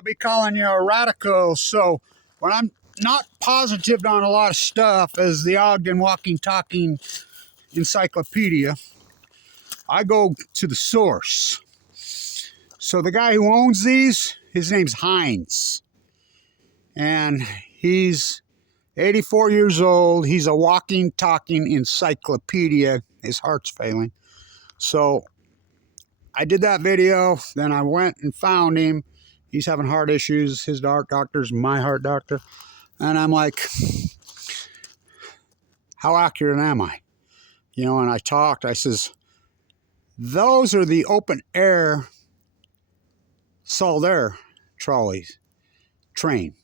They'll be calling you a radical. So when I'm not positive on a lot of stuff as the Ogden walking, talking encyclopedia, I go to the source. So the guy who owns these, his name's Heinz. And he's 84 years old. He's a walking, talking encyclopedia. His heart's failing. So I did that video. Then I went and found him. He's having heart issues. His heart doctor's my heart doctor. And I'm like, how accurate am I? You know, and I talked. I says, those are the open air SaltAir trolleys, train.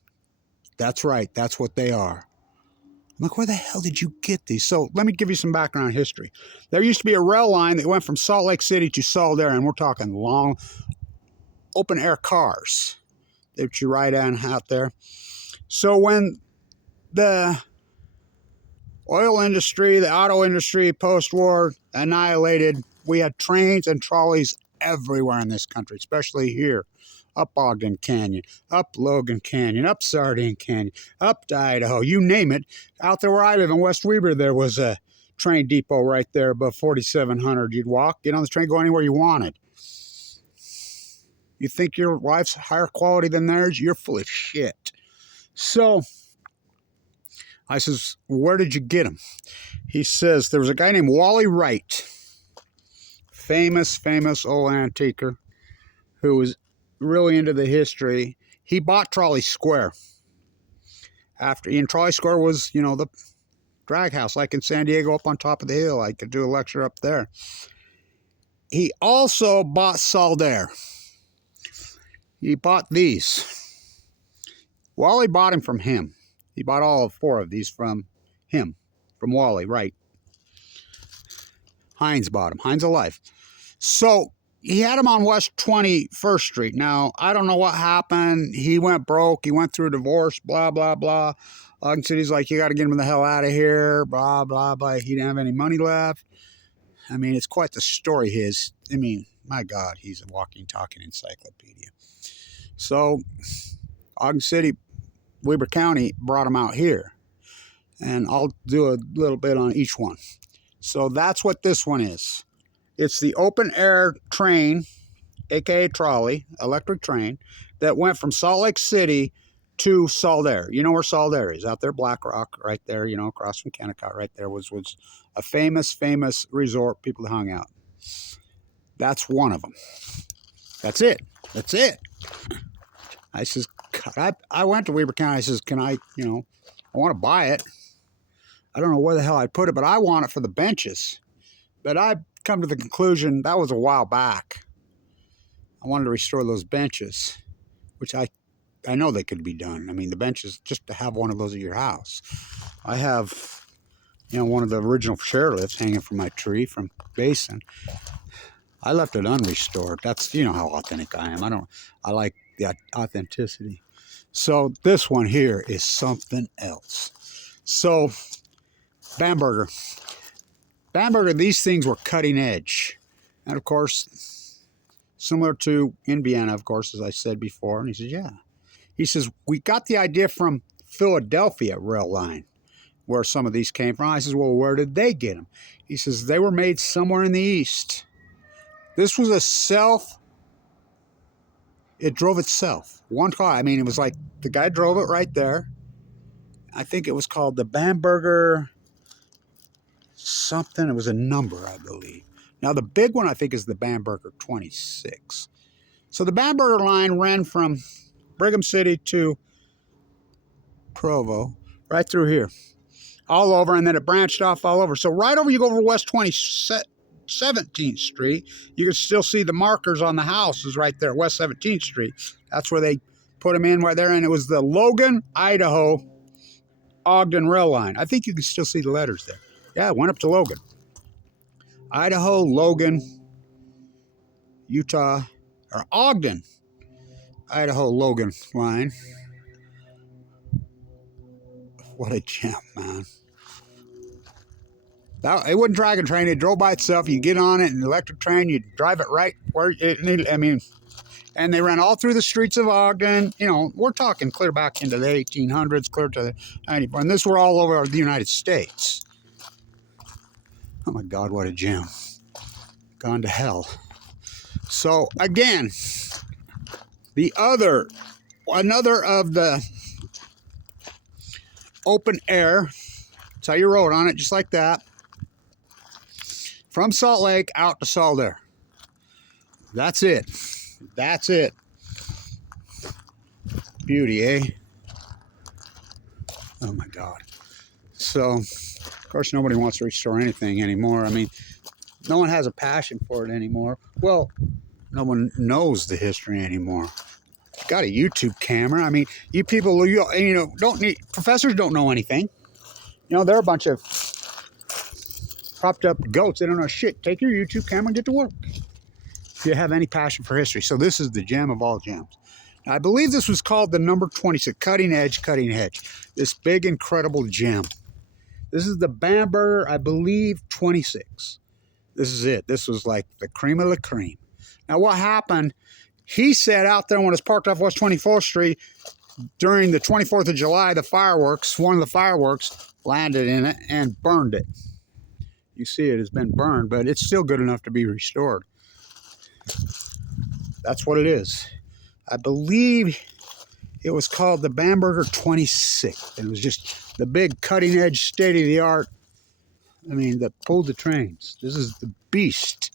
That's right. That's what they are. I'm like, where the hell did you get these? So let me give you some background history. There used to be a rail line that went from Salt Lake City to SaltAir, and we're talking long open air cars that you ride on out there. So when the oil industry, the auto industry, post-war annihilated, we had trains and trolleys everywhere in this country, especially here. Up Ogden Canyon, up Logan Canyon, up Sardine Canyon, up to Idaho, you name it. Out there where I live in West Weber, there was a train depot right there above 4700. You'd walk, get on the train, go anywhere you wanted. You think your life's higher quality than theirs? You're full of shit. So I says, where did you get them? He says, there was a guy named Wally Wright, famous old antiquer who was really into the history. He bought Trolley Square. Trolley Square was, you know, the drag house, like in San Diego up on top of the hill. I could do a lecture up there. He also bought SaltAir. He bought these. Wally bought them from him. He bought all 4 of these from him, from Wally, right? Heinz bought them. Heinz alive. So he had him on West 21st Street. Now, I don't know what happened. He went broke. He went through a divorce, blah, blah, blah. Ogden City's like, you got to get him the hell out of here, blah, blah, blah. He didn't have any money left. I mean, it's quite the story, his. I mean, my God, he's a walking, talking encyclopedia. So, Ogden City, Weber County brought him out here. And I'll do a little bit on each one. So, that's what this one is. It's the open air train, aka trolley, electric train, that went from Salt Lake City to SaltAir. You know where SaltAir is? Out there, Black Rock, right there, you know, across from Kennecott, right there was a famous resort people hung out. That's one of them. That's it. That's it. I says, I went to Weber County. I says, can I, you know, I want to buy it. I don't know where the hell I'd put it, but I want it for the benches. But I come to the conclusion, that was a while back. I wanted to restore those benches, which I know they could be done. I mean, the benches, just to have one of those at your house. I have, you know, one of the original chairlifts hanging from my tree from Basin. I left it unrestored. That's, you know how authentic I am. I like the authenticity. So this one here is something else. So Bamberger, these things were cutting edge. And of course, similar to Indiana, of course, as I said before. And he says, yeah. He says, we got the idea from Philadelphia rail line, where some of these came from. I says, well, where did they get them? He says, they were made somewhere in the East. This was it drove itself. One car. I mean, it was like the guy drove it right there. I think it was called the Bamberger something. It was a number, I believe. Now, the big one, I think, is the Bamberger 26. So the Bamberger line ran from Brigham City to Provo, right through here, all over, and then it branched off all over. So right over, you go over West 17th Street, you can still see the markers on the houses right there, West 17th Street. That's where they put them in right there, and it was the Logan, Idaho, Ogden rail line. I think you can still see the letters there. Yeah, it went up to Logan. Idaho, Logan, Utah, or Ogden, Idaho, Logan line. What a gem, man. It wasn't drag and train. It drove by itself. You get on it, an electric train, you drive it right where it needed. I mean, And they ran all through the streets of Ogden. You know, we're talking clear back into the 1800s, clear to the 90s. And this were all over the United States. Oh my God, what a gem. Gone to hell. So again, another of the open air. That's how you rode on it, just like that. From Salt Lake out to SaltAir. That's it. That's it. Beauty, eh? Oh my God. So, of course, nobody wants to restore anything anymore. I mean, no one has a passion for it anymore. Well, no one knows the history anymore. Got a YouTube camera. I mean, you people, you know, don't need, professors don't know anything. You know, they're a bunch of propped up goats. They don't know shit. Take your YouTube camera and get to work. If you have any passion for history. So this is the gem of all gems. Now, I believe this was called the number 26, cutting edge. This big, incredible gem. This is the Bamberger, I believe, 26. This is it. This was like the cream of the cream. Now, what happened, he said out there when it's parked off West 24th Street, during the 24th of July, the fireworks, one of the fireworks landed in it and burned it. You see it has been burned, but it's still good enough to be restored. That's what it is. I believe it was called the Bamberger 26. It was just the big cutting edge, state-of-the-art, I mean, that pulled the trains. This is the beast.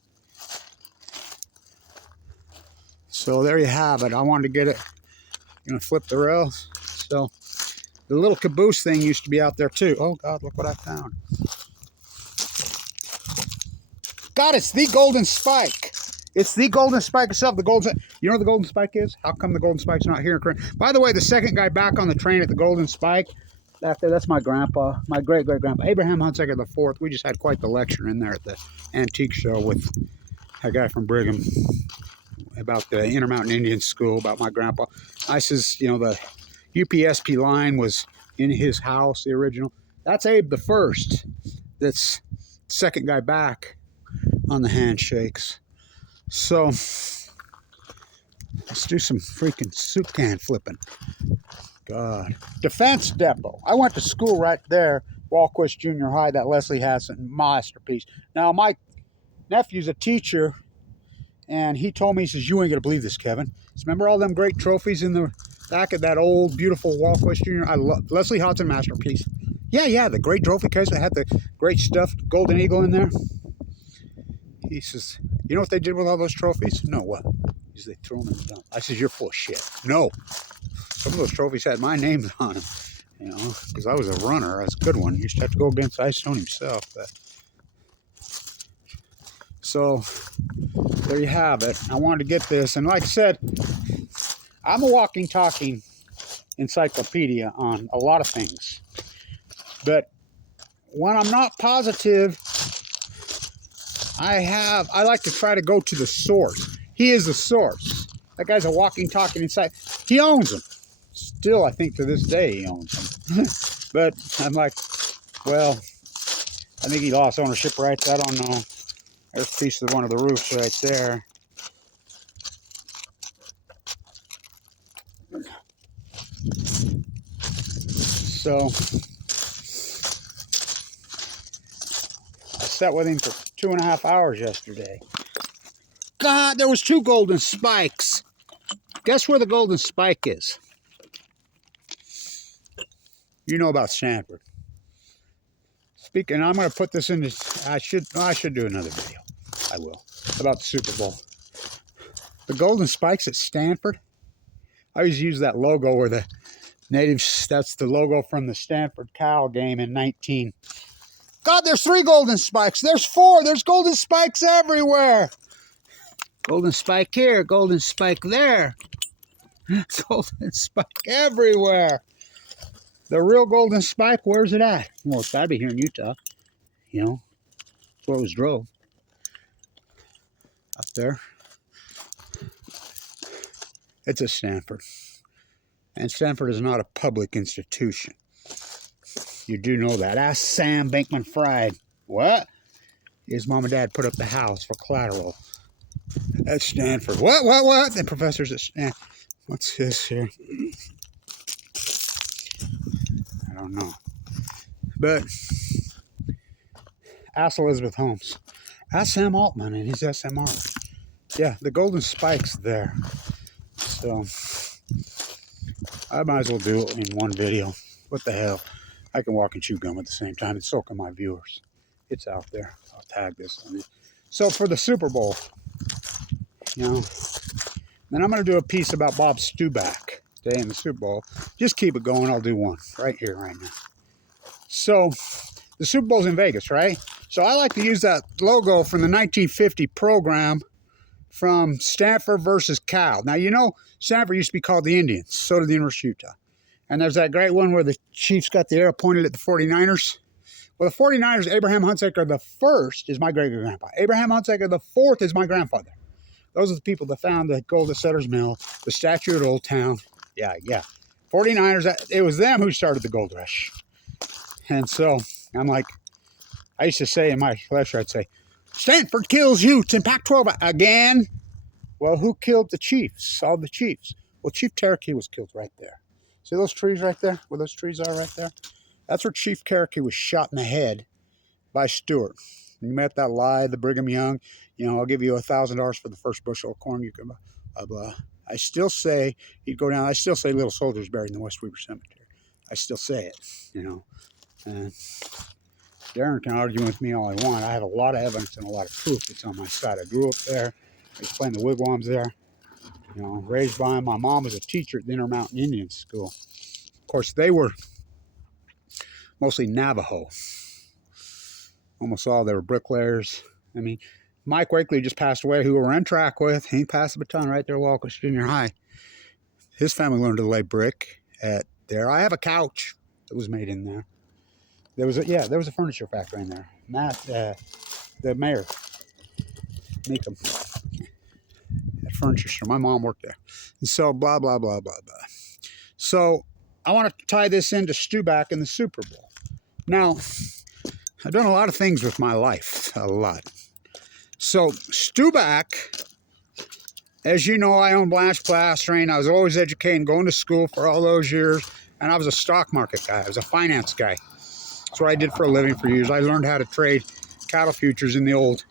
So there you have it. I wanted to get it. Gonna flip the rails. So the little caboose thing used to be out there too. Oh God, look what I found. God, it's the golden spike. It's the golden spike itself. The golden. You know what the golden spike is? How come the golden spike's not here in current? By the way, the second guy back on the train at the golden spike, back there, that's my grandpa, my great-great-grandpa, Abraham Hunsaker IV. We just had quite the lecture in there at the antique show with a guy from Brigham about the Intermountain Indian School, about my grandpa. I says, you know, the UPSP line was in his house, the original. That's Abe the First. That's second guy back on the handshakes. So let's do some freaking soup can flipping. God. Defense Depot. I went to school right there, Walquist Junior High, that Leslie Hassan masterpiece. Now, my nephew's a teacher, and he told me, he says, you ain't going to believe this, Kevin. Remember all them great trophies in the back of that old, beautiful Walquist Junior? I love Leslie Hassan masterpiece. Yeah, the great trophy case that had the great stuffed golden eagle in there. He says, you know what they did with all those trophies? No, what? He says, they threw them in the dump. I says, you're full of shit. No. Some of those trophies had my name on them, you know, because I was a runner. I was a good one. Used to have to go against Ice-Stone himself. But. So, there you have it. I wanted to get this. And like I said, I'm a walking, talking encyclopedia on a lot of things. But when I'm not positive, I like to try to go to the source. He is the source. That guy's a walking, talking inside. He owns them. Still, I think to this day he owns them. But I'm like, well, I think he lost ownership rights. I don't know. There's a piece of one of the roofs right there. So I sat with him for 2.5 hours yesterday. God, there was 2 golden spikes. Guess where the golden spike is? You know about Stanford. Speaking, I'm going to put this in. I should do another video. I will, about the Super Bowl. The golden spikes at Stanford. I always use that logo where the natives. That's the logo from the Stanford Cal game in 19. God, there's 3 golden spikes. There's 4. There's golden spikes everywhere. Golden spike here, golden spike there. Golden spike everywhere. The real golden spike, where's it at? Well, it's got to be here in Utah. You know, that's where it was drove. Up there. It's a Stanford. And Stanford is not a public institution. You do know that. Ask Sam Bankman-Fried. What? His mom and dad put up the house for collateral. At Stanford. What? The professors at Stanford. What's this here? I don't know. But ask Elizabeth Holmes. Ask Sam Altman and his SMR. Yeah, the golden spike's there. So I might as well do it in one video. What the hell? I can walk and chew gum at the same time, and so can my viewers. It's out there. I'll tag this on it. So for the Super Bowl, you know, then I'm going to do a piece about Bob StuPak today in the Super Bowl. Just keep it going. I'll do one right here, right now. So the Super Bowl's in Vegas, right? So I like to use that logo from the 1950 program from Stanford versus Cal. Now, you know, Stanford used to be called the Indians. So did the University of Utah. And there's that great one where the Chiefs got the arrow pointed at the 49ers. Well, the 49ers, Abraham Hunsaker the first is my great-grandpa. Abraham Hunsaker the fourth is my grandfather. Those are the people that found the gold at Sutter's Mill, the statue at Old Town. Yeah. 49ers, it was them who started the gold rush. And so I'm like, I used to say in my lecture, I'd say, Stanford kills Utes in Pac-12 again. Well, who killed the Chiefs? All the Chiefs. Well, Chief Cherokee was killed right there. See those trees right there? Where those trees are right there? That's where Chief Cherokee was shot in the head by Stewart. You met that lie, the Brigham Young. You know, I'll give you $1,000 for the first bushel of corn you can buy. Blah, blah. I still say, he'd go down, I still say little soldiers buried in the West Weaver Cemetery. I still say it, you know. And Darren can argue with me all I want. I have a lot of evidence and a lot of proof that's on my side. I grew up there. I was playing the wigwams there. You know, raised by him. My mom was a teacher at the Intermountain Indian School. Of course, they were mostly Navajo. Almost all they were bricklayers. I mean, Mike Wakely just passed away, who we were on track with. He passed the baton right there at Walcott Junior High. His family learned to lay brick at there. I have a couch that was made in there. There was a furniture factory in there. Matt, the mayor, Meekum, at furniture store. My mom worked there. And so blah, blah, blah, blah, blah. So I want to tie this into StuPak and the Super Bowl. Now, I've done a lot of things with my life, a lot. So StuPak, as you know, I own Blanch Plastering. I was always educating, going to school for all those years, and I was a stock market guy. I was a finance guy. That's what I did for a living for years. I learned how to trade cattle futures in the old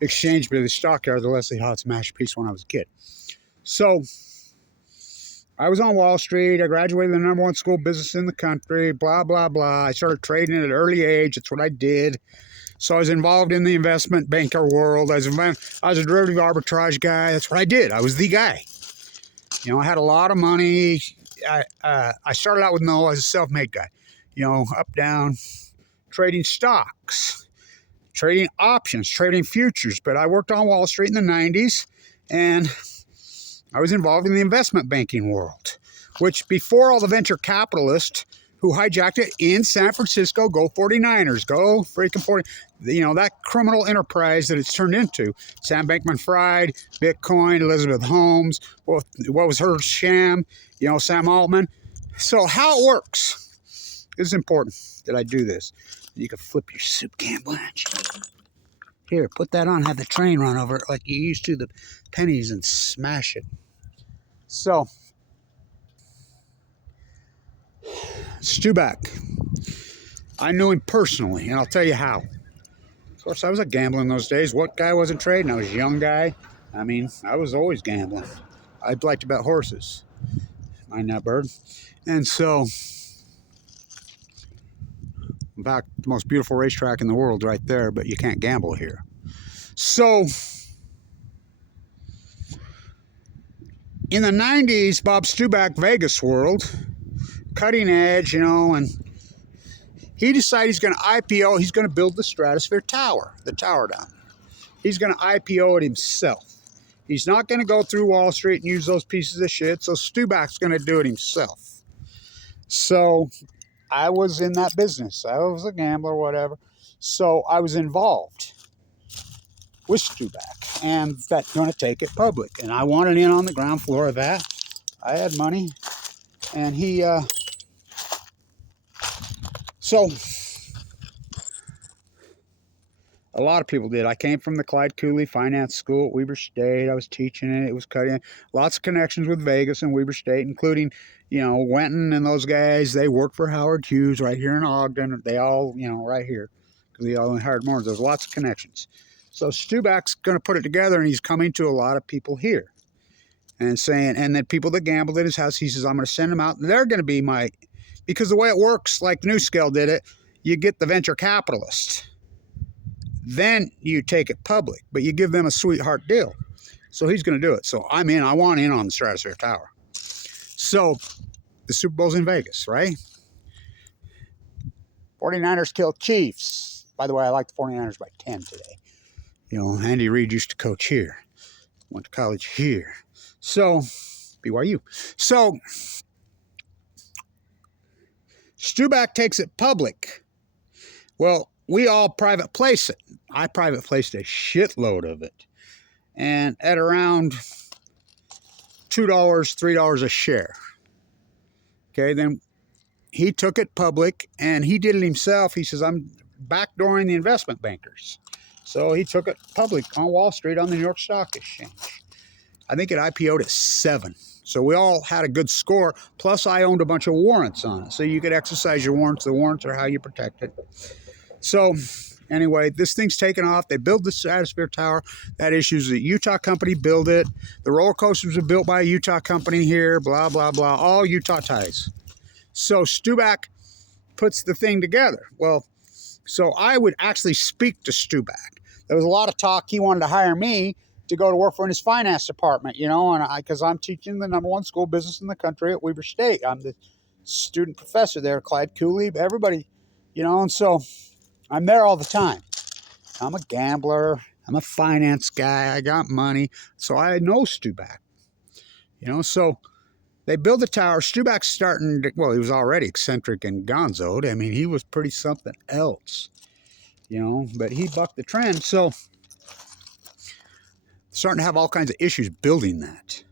exchange bit of the stockyard, the Leslie Hodge masterpiece when I was a kid. So I was on Wall Street. I graduated the #1 school of business in the country, blah, blah, blah. I started trading at an early age. That's what I did. So I was involved in the investment banker world. I was a derivative arbitrage guy. That's what I did. I was the guy. You know, I had a lot of money. I started out with I was a self-made guy. You know, up, down, trading stocks, trading options, trading futures. But I worked on Wall Street in the 90s, and I was involved in the investment banking world, which before all the venture capitalists who hijacked it in San Francisco, go 49ers, go freaking 40, you know, that criminal enterprise that it's turned into. Sam Bankman-Fried, Bitcoin, Elizabeth Holmes, what was her sham, you know, Sam Altman. So how it works is important that I do this. You can flip your soup can, Blanch. Here, put that on, have the train run over it like you used to the pennies and smash it. So, StuPak. I knew him personally, and I'll tell you how. Of course, I was a gambler in those days. What guy wasn't trading? I was a young guy. I mean, I was always gambling. I'd like to bet horses. Mind that bird. And so, in fact, the most beautiful racetrack in the world right there, but you can't gamble here. So, in the 90s, Bob StuPak, Vegas world, cutting edge, you know, and he decided he's going to IPO. He's going to build the Stratosphere Tower, the tower down there. He's going to IPO it himself. He's not going to go through Wall Street and use those pieces of shit, so StuPak's going to do it himself. So I was in that business. I was a gambler, whatever. So I was involved with StuPak, and that's going to take it public. And I wanted in on the ground floor of that. I had money, and he, so A lot of people did. I came from the Clyde Cooley Finance School at Weber State. I was teaching it. It was cutting. Lots of connections with Vegas and Weber State, including, you know, Wenton and those guys. They worked for Howard Hughes right here in Ogden. They all, you know, right here, because they all hired more. There's lots of connections. So StuPak's going to put it together, and he's coming to a lot of people here and saying, and then people that gambled at his house, he says, I'm going to send them out. And they're going to be my, because the way it works, like New Scale did it, you get the venture capitalist. Then you take it public, but you give them a sweetheart deal. So he's going to do it. So I'm in. I want in on the Stratosphere Tower. So the Super Bowl's in Vegas, right? 49ers killed Chiefs. By the way, I like the 49ers by 10 today. You know, Andy Reid used to coach here. Went to college here. So, BYU. So, StuPak takes it public. Well, we all private place it. I private placed a shitload of it. And at around $2, $3 a share. Okay, then he took it public, and he did it himself. He says, I'm backdooring the investment bankers. So he took it public on Wall Street on the New York Stock Exchange. I think it IPO'd at 7. So we all had a good score. Plus, I owned a bunch of warrants on it. So you could exercise your warrants. The warrants are how you protect it. So anyway, this thing's taken off. They build the Stratosphere Tower. That issue's a Utah company build it. The roller coasters were built by a Utah company here, blah, blah, blah. All Utah ties. So StuPak puts the thing together. Well, so I would actually speak to StuPak. There was a lot of talk. He wanted to hire me to go to work for in his finance department, you know, and because I'm teaching the #1 school of business in the country at Weber State. I'm the student professor there, Clyde Cooley, everybody, you know, and so I'm there all the time. I'm a gambler. I'm a finance guy. I got money. So I know StuPak, you know, so they build the tower. StuPak's starting to, well, he was already eccentric and gonzoed. I mean, he was pretty something else, you know, but he bucked the trend. So starting to have all kinds of issues building that,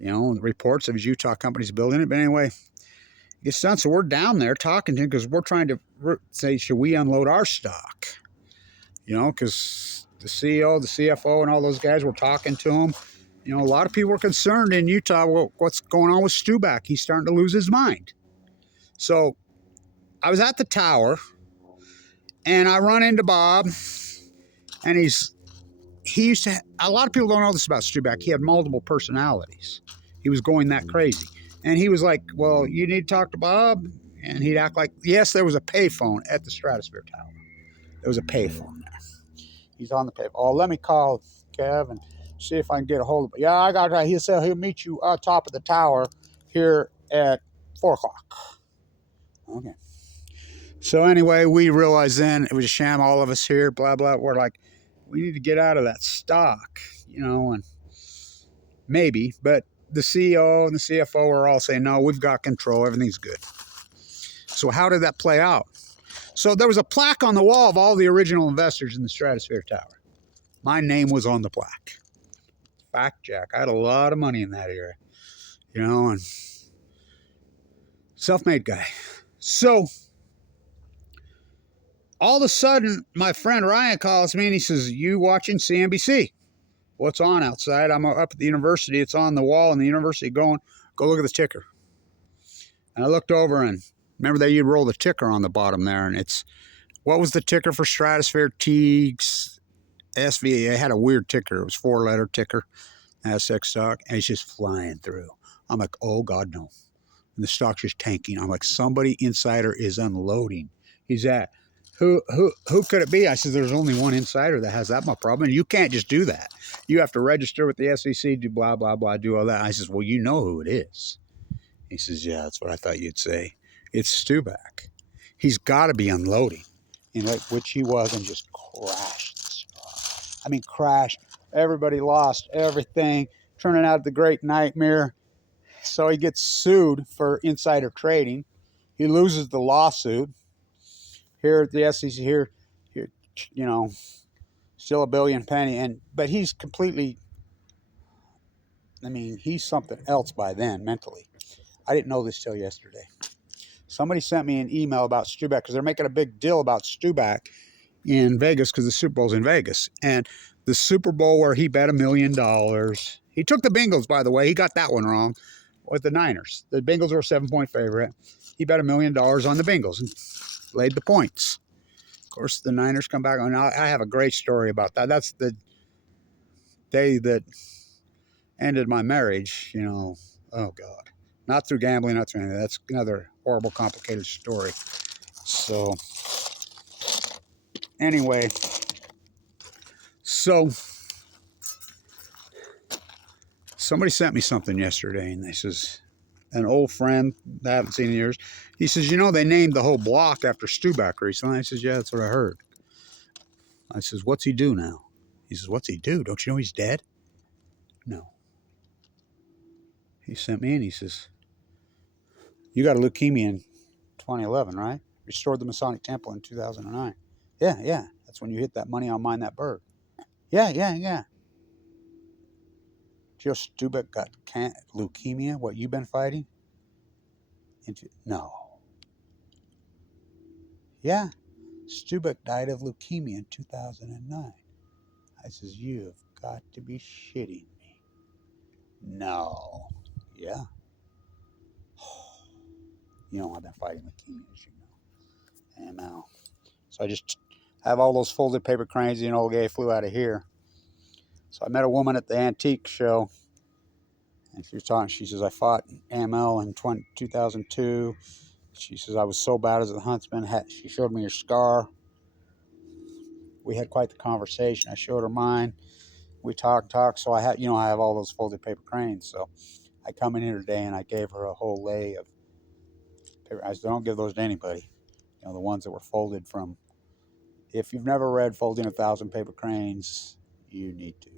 you know, the reports of his Utah companies building it. But anyway, it gets done. So we're down there talking to him because we're trying to say, should we unload our stock? You know, because the CEO, the CFO, and all those guys were talking to him. You know, a lot of people were concerned in Utah, well, what's going on with StuPak? He's starting to lose his mind. So I was at the tower, and I run into Bob, and he used to, a lot of people don't know this about StuPak. He had multiple personalities. He was going that crazy. And he was like, well, you need to talk to Bob. And he'd act like, yes, there was a payphone at the Stratosphere Tower. There was a payphone there. He's on the payphone. Oh, let me call Kev and see if I can get a hold of him. Yeah, I got it. He said he'll meet you top of the tower here at 4 o'clock. Okay. So anyway, we realized then it was a sham, all of us here, blah, blah. We're like, we need to get out of that stock, you know, and maybe. But the CEO and the CFO are all saying, no, we've got control. Everything's good. So how did that play out? So there was a plaque on the wall of all the original investors in the Stratosphere Tower. My name was on the plaque. Fact, Jack. I had a lot of money in that era, you know, and self-made guy. So all of a sudden, my friend Ryan calls me and he says, you watching CNBC? What's on outside? I'm up at the university. It's on the wall in the university. Go look at the ticker. And I looked over, and remember that you'd roll the ticker on the bottom there, and it's, what was the ticker for Stratosphere? TEAGS SVA. It had a weird ticker. It was 4-letter ticker, Nasdaq stock, and it's just flying through. I'm like, oh God, no. And the stock's just tanking. I'm like, somebody insider is unloading. He's at, who could it be? I said, there's only one insider that has that much problem. And you can't just do that. You have to register with the SEC, do blah, blah, blah, do all that. I says, well, you know who it is. He says, yeah, that's what I thought you'd say. It's StuPak. He's got to be unloading, you know, which he was, and just crashed the stock. I mean, crashed. Everybody lost everything, turning out the great nightmare. So he gets sued for insider trading. He loses the lawsuit. Here at the SEC, here, you know, still a billion penny, but he's completely, I mean, he's something else by then mentally. I didn't know this till yesterday. Somebody sent me an email about StuPak because they're making a big deal about StuPak in Vegas because the Super Bowl's in Vegas. And the Super Bowl where he bet $1 million. He took the Bengals, by the way. He got that one wrong with the Niners. The Bengals were a 7-point favorite. He bet $1 million on the Bengals and laid the points. Of course, the Niners come back. And I have a great story about that. That's the day that ended my marriage, you know. Oh, God. Not through gambling, not through anything. That's another horrible, complicated story. So, anyway. So, somebody sent me something yesterday, and they says, an old friend that I haven't seen in years, he says, you know, they named the whole block after StuPak recently. I says, yeah, that's what I heard. I says, what's he do now? He says, what's he do? Don't you know he's dead? No. He sent me in, he says, you got a leukemia in 2011, right? Restored the Masonic Temple in 2009. Yeah. That's when you hit that money on Mind That Bird. Yeah. Joe StuPak got leukemia, what you've been fighting? No. Yeah. StuPak died of leukemia in 2009. I says, you have got to be shitting me. No. Yeah. You know, I've been fighting leukemia, as you know. AML. So I just have all those folded paper cranes, and old gay flew out of here. So I met a woman at the antique show, and she was talking. She says, I fought AML in 2002. She says, I was so bad as a huntsman. She showed me her scar. We had quite the conversation. I showed her mine. We talked. So I have all those folded paper cranes. So I come in here today and I gave her a whole lay of paper. I said, don't give those to anybody. You know, the ones that were folded from. If you've never read Folding 1,000 Paper Cranes, you need to.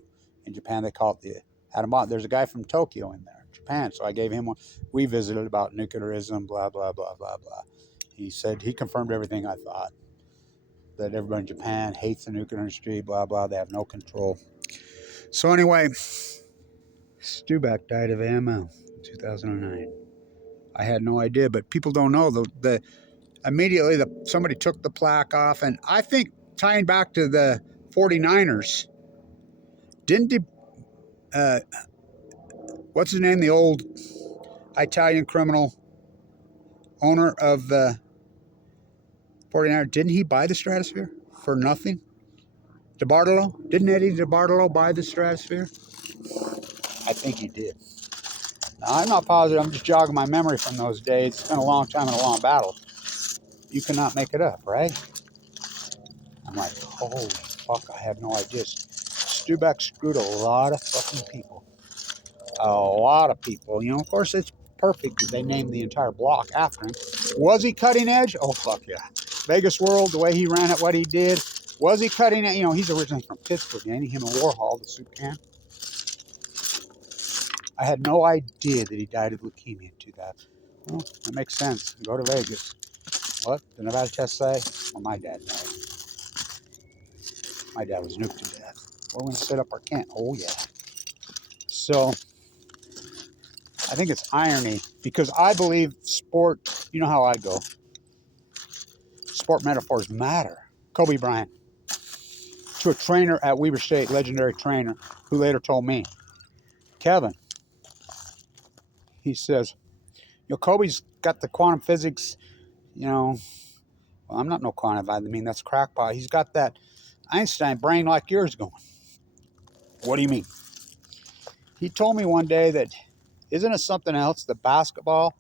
In Japan, they call it the Adamant. There's a guy from Tokyo in there, Japan. So I gave him one. We visited about nuclearism, blah, blah, blah, blah, blah. He said he confirmed everything I thought. That everybody in Japan hates the nuclear industry, blah, blah. They have no control. So anyway, StuPak died of AML in 2009. I had no idea, but people don't know. Immediately, somebody took the plaque off, and I think tying back to the 49ers, didn't what's his name, the old Italian criminal owner of the 49ers, didn't he buy the Stratosphere for nothing? DeBartolo? Didn't Eddie DeBartolo buy the Stratosphere? I think he did. Now, I'm not positive. I'm just jogging my memory from those days. It's been a long time and a long battle. You cannot make it up, right? I'm like, holy fuck, I have no idea. StuPak screwed a lot of fucking people. A lot of people. You know, of course, it's perfect that they named the entire block after him. Was he cutting edge? Oh, fuck yeah. Vegas World, the way he ran it, what he did. Was he cutting it? You know, he's originally from Pittsburgh, ain't he? Him and Warhol, the soup can. I had no idea that he died of leukemia in 2000. Well, that makes sense. Go to Vegas. What? The Nevada test say? Well, my dad died. My dad was nuked to death. We're going to set up our camp. Oh, yeah. So, I think it's irony because I believe sport, you know how I go. Sport metaphors matter. Kobe Bryant, to a trainer at Weber State, legendary trainer, who later told me, Kevin, he says, you know, Kobe's got the quantum physics, you know, well, I'm not no quantum, I mean, that's crackpot. He's got that Einstein brain like yours going. What do you mean? He told me one day that, isn't it something else that basketball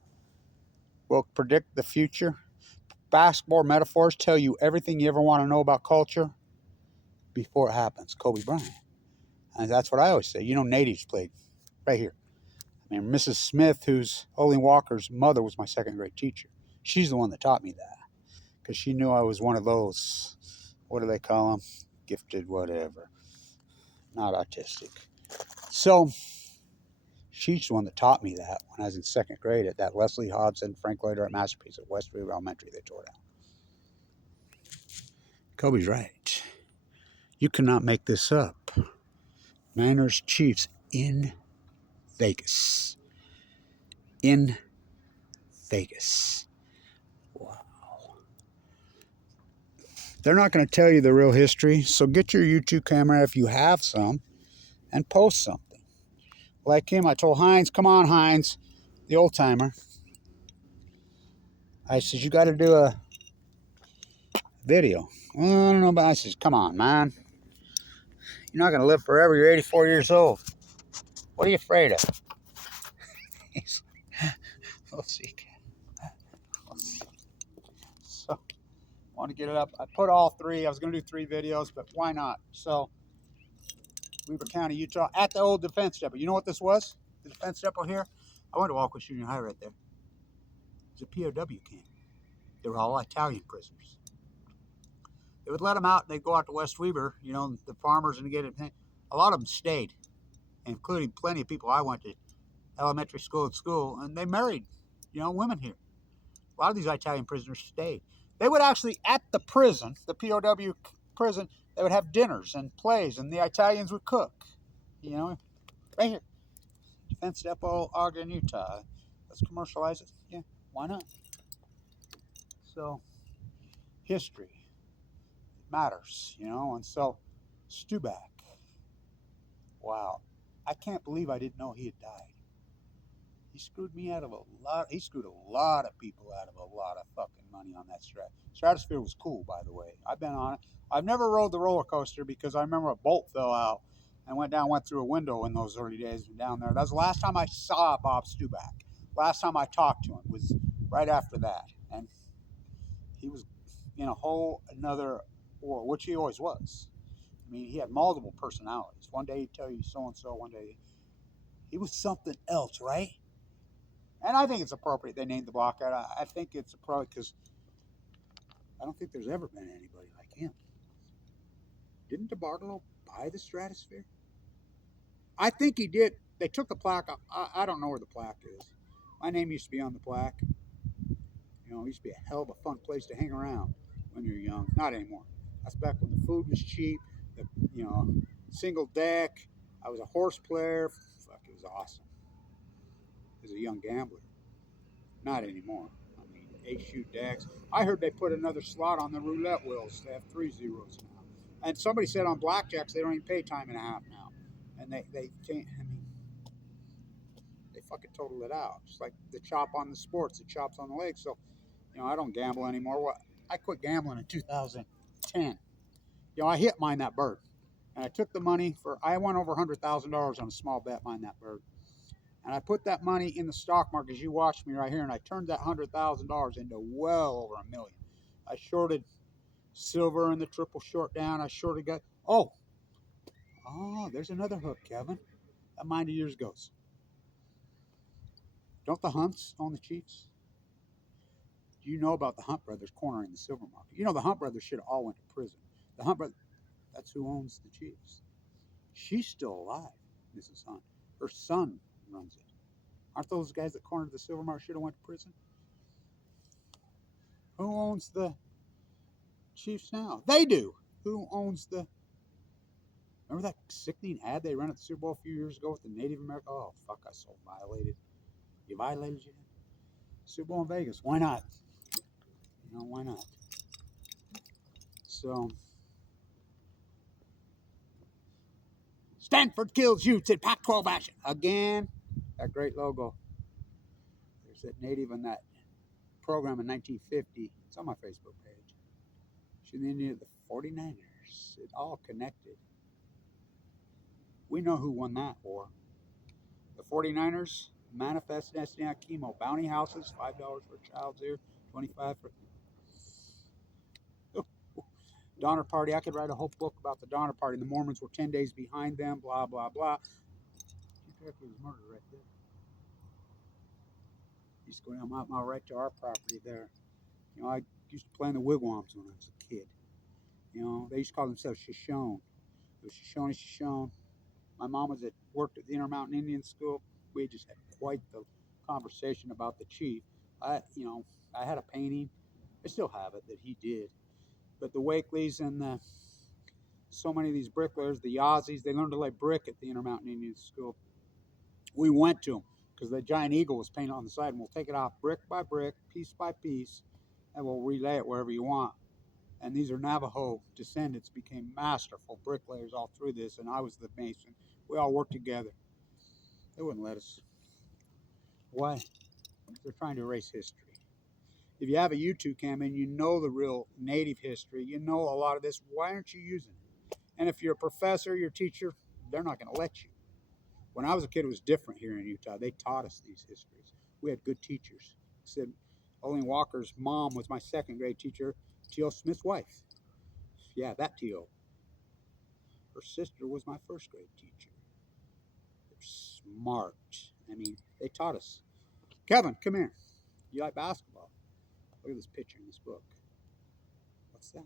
will predict the future? Basketball metaphors tell you everything you ever want to know about culture before it happens. Kobe Bryant. And that's what I always say. You know, natives played right here. I mean, Mrs. Smith, who's Olin Walker's mother, was my second grade teacher. She's the one that taught me that because she knew I was one of those, what do they call them? Gifted, whatever. Not autistic. So she's the one that taught me that when I was in second grade at that Leslie Hobson, Frank Lloyd Wright masterpiece at Westview Elementary they tore down. Kobe's right. You cannot make this up. Niners Chiefs in Vegas. In Vegas. Wow. they're not going to tell you the real history. So get your YouTube camera if you have some and post something. Like him, I told Heinz, come on, Heinz, the old timer. I said, you got to do a video. Well, I don't know, but I said, come on, man. You're not going to live forever. You're 84 years old. What are you afraid of? Let's see. So, I want to get it up. I put all three. I was going to do 3 videos, but why not? So, Weber County, Utah, at the old defense depot. You know what this was? The defense depot here? I went to Walker Junior High right there. It was a POW camp. They were all Italian prisoners. They would let them out, and they'd go out to West Weber, you know, the farmers, and get it. A lot of them stayed, including plenty of people I went to elementary school and school, and they married, you know, women here. A lot of these Italian prisoners stayed. They would actually, at the prison, the POW prison, they would have dinners and plays, and the Italians would cook. You know, right here. Defense Depot, Ogden, Utah. Let's commercialize it. Yeah, why not? So, history matters, you know, and so, StuPak. Wow. I can't believe I didn't know he had died. He screwed me out of a lot. He screwed a lot of people out of a lot of fucking money on that Stratosphere was cool, by the way. I've been on it. I've never rode the roller coaster because I remember a bolt fell out and went through a window in those early days down there. That was the last time I saw Bob StuPak. Last time I talked to him was right after that. And he was in a whole another world, which he always was. I mean, he had multiple personalities. One day he'd tell you so-and-so, one day he was something else, right? And I think it's appropriate they named the block that. I think it's appropriate because I don't think there's ever been anybody like him. Didn't Bhuryl buy the Stratosphere? I think he did. They took the plaque. I don't know where the plaque is. My name used to be on the plaque. You know, it used to be a hell of a fun place to hang around when you're young. Not anymore. That's back when the food was cheap. You know, single deck. I was a horse player. Fuck, it was awesome. As a young gambler. Not anymore. I mean, 8-shoot decks. I heard they put another slot on the roulette wheels. They have 3 zeros now. And somebody said on blackjacks they don't even pay time and a half now. And they can't, I mean, they fucking total it out. Just like the chop on the sports, the chops on the legs. So, you know, I don't gamble anymore. I quit gambling in 2010. You know, I hit Mind That Bird. And I took the money I won over $100,000 on a small bet, Mind That Bird. And I put that money in the stock market, as you watch me right here, and I turned that $100,000 into well over $1 million. I shorted silver in the triple short down. I shorted there's another hook, Kevin. That mind of yours goes. Don't the Hunts own the Chiefs? Do you know about the Hunt brothers cornering the silver market? You know the Hunt brothers should have all went to prison. The Hunt brothers, that's who owns the Chiefs. She's still alive, Mrs. Hunt. Her son runs it. Aren't those guys that cornered the silver market should have went to prison? Who owns the Chiefs now? They do. Who owns the... Remember that sickening ad they ran at the Super Bowl a few years ago with the Native American? Oh, fuck, I so violated. You violated you? Super Bowl in Vegas. Why not? You know, why not? So... Stanford kills youths in Pac-12 action. Again, that great logo. There's that native in that program in 1950. It's on my Facebook page. She's in the 49ers. It all connected. We know who won that war. The 49ers, Manifest Destiny on Chemo, bounty houses, $5 for a child's ear, $25 for... Donner Party. I could write a whole book about the Donner Party. The Mormons were 10 days behind them, blah, blah, blah. Was murdered right there. Used to go down my right to our property there. You know, I used to play in the wigwams when I was a kid. You know, they used to call themselves Shoshone. It was Shoshone. My mom worked at the Intermountain Indian School. We just had quite the conversation about the chief. I had a painting. I still have it that he did. But the Wakeleys and so many of these bricklayers, the Yazzies, they learned to lay brick at the Intermountain Indian School. We went to them because the giant eagle was painted on the side, and we'll take it off brick by brick, piece by piece, and we'll relay it wherever you want. And these are Navajo descendants, became masterful bricklayers all through this, and I was the mason. We all worked together. They wouldn't let us. Why? They're trying to erase history. If you have a YouTube cam and you know the real native history, you know a lot of this, why aren't you using it? And if you're a professor, your teacher, they're not going to let you. When I was a kid, it was different here in Utah. They taught us these histories. We had good teachers. Said Olin Walker's mom was my second grade teacher, T.O. Smith's wife. Yeah, that T.O. Her sister was my first grade teacher. They're smart. I mean, they taught us. Kevin, come here. You like basketball? Look at this picture in this book. What's that?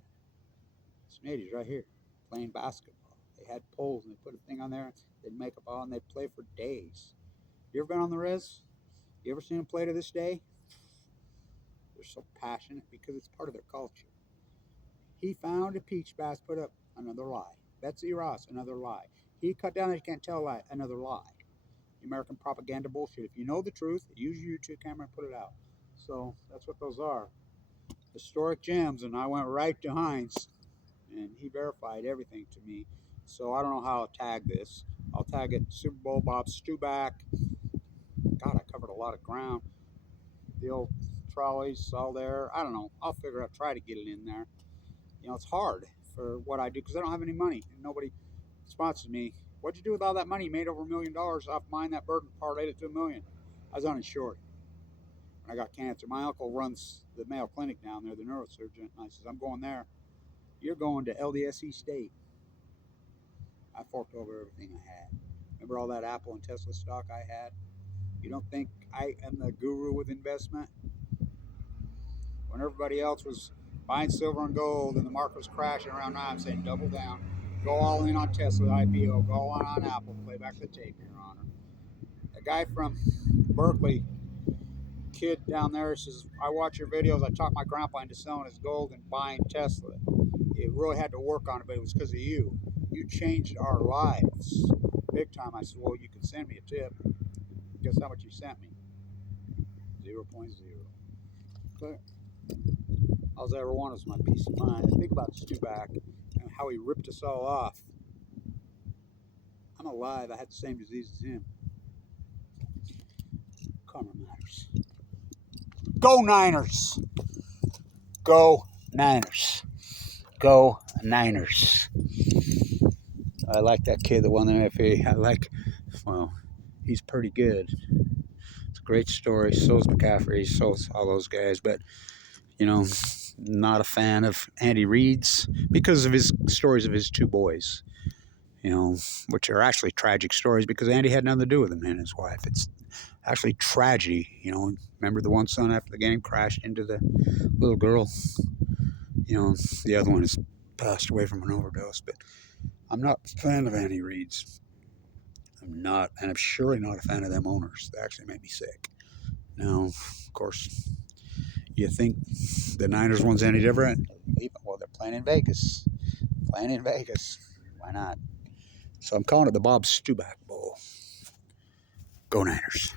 It's natives right here playing basketball. They had poles and they put a thing on there. They'd make a ball and they'd play for days. You ever been on the res? You ever seen them play to this day? They're so passionate because it's part of their culture. He found a peach bass, put up, another lie. Betsy Ross, another lie. He cut down, you can't tell a lie, another lie. American propaganda bullshit. If you know the truth, use your YouTube camera and put it out. So that's what those are. Historic gems. And I went right to Heinz and he verified everything to me. So I don't know how I'll tag this. I'll tag it Superbowl, Bob StuPak. God, I covered a lot of ground. The old trolleys, SaltAir. I don't know. I'll figure out, try to get it in there. You know, it's hard for what I do because I don't have any money and nobody sponsors me. What'd you do with all that money? You made over $1 million off mine that bird and parlayed it to $1 million. I was uninsured. When I got cancer, my uncle runs the Mayo Clinic down there, the neurosurgeon. And I says, I'm going there. You're going to LDSE State. I forked over everything I had. Remember all that Apple and Tesla stock I had? You don't think I am the guru with investment? When everybody else was buying silver and gold and the market was crashing around 9, I'm saying double down. Go all in on Tesla IPO. Go all in on Apple. Play back the tape, Your Honor. A guy from Berkeley, kid down there, says, I watch your videos. I talked my grandpa into selling his gold and buying Tesla. He really had to work on it, but it was because of you. You changed our lives big time. I said, well, you can send me a tip. Guess how much you sent me? 0.0. Clear. All I ever wanted was my peace of mind. I think about StuPak and how he ripped us all off. I'm alive. I had the same disease as him. Karma matters. Go Niners! Go Niners! Go Niners! I like that kid that won the FA. Well, he's pretty good. It's a great story. So's McCaffrey, so's all those guys. But, you know, not a fan of Andy Reid's because of his stories of his two boys, you know, which are actually tragic stories because Andy had nothing to do with him and his wife. It's actually tragedy, you know. Remember the one son after the game crashed into the little girl? You know, the other one has passed away from an overdose. But I'm not a fan of Andy Reid's. I'm not, and I'm surely not a fan of them owners. They actually make me sick. Now, of course, you think the Niners one's any different? Well, they're playing in Vegas. Playing in Vegas. Why not? So I'm calling it the Bob StuPak Bowl. Go Niners.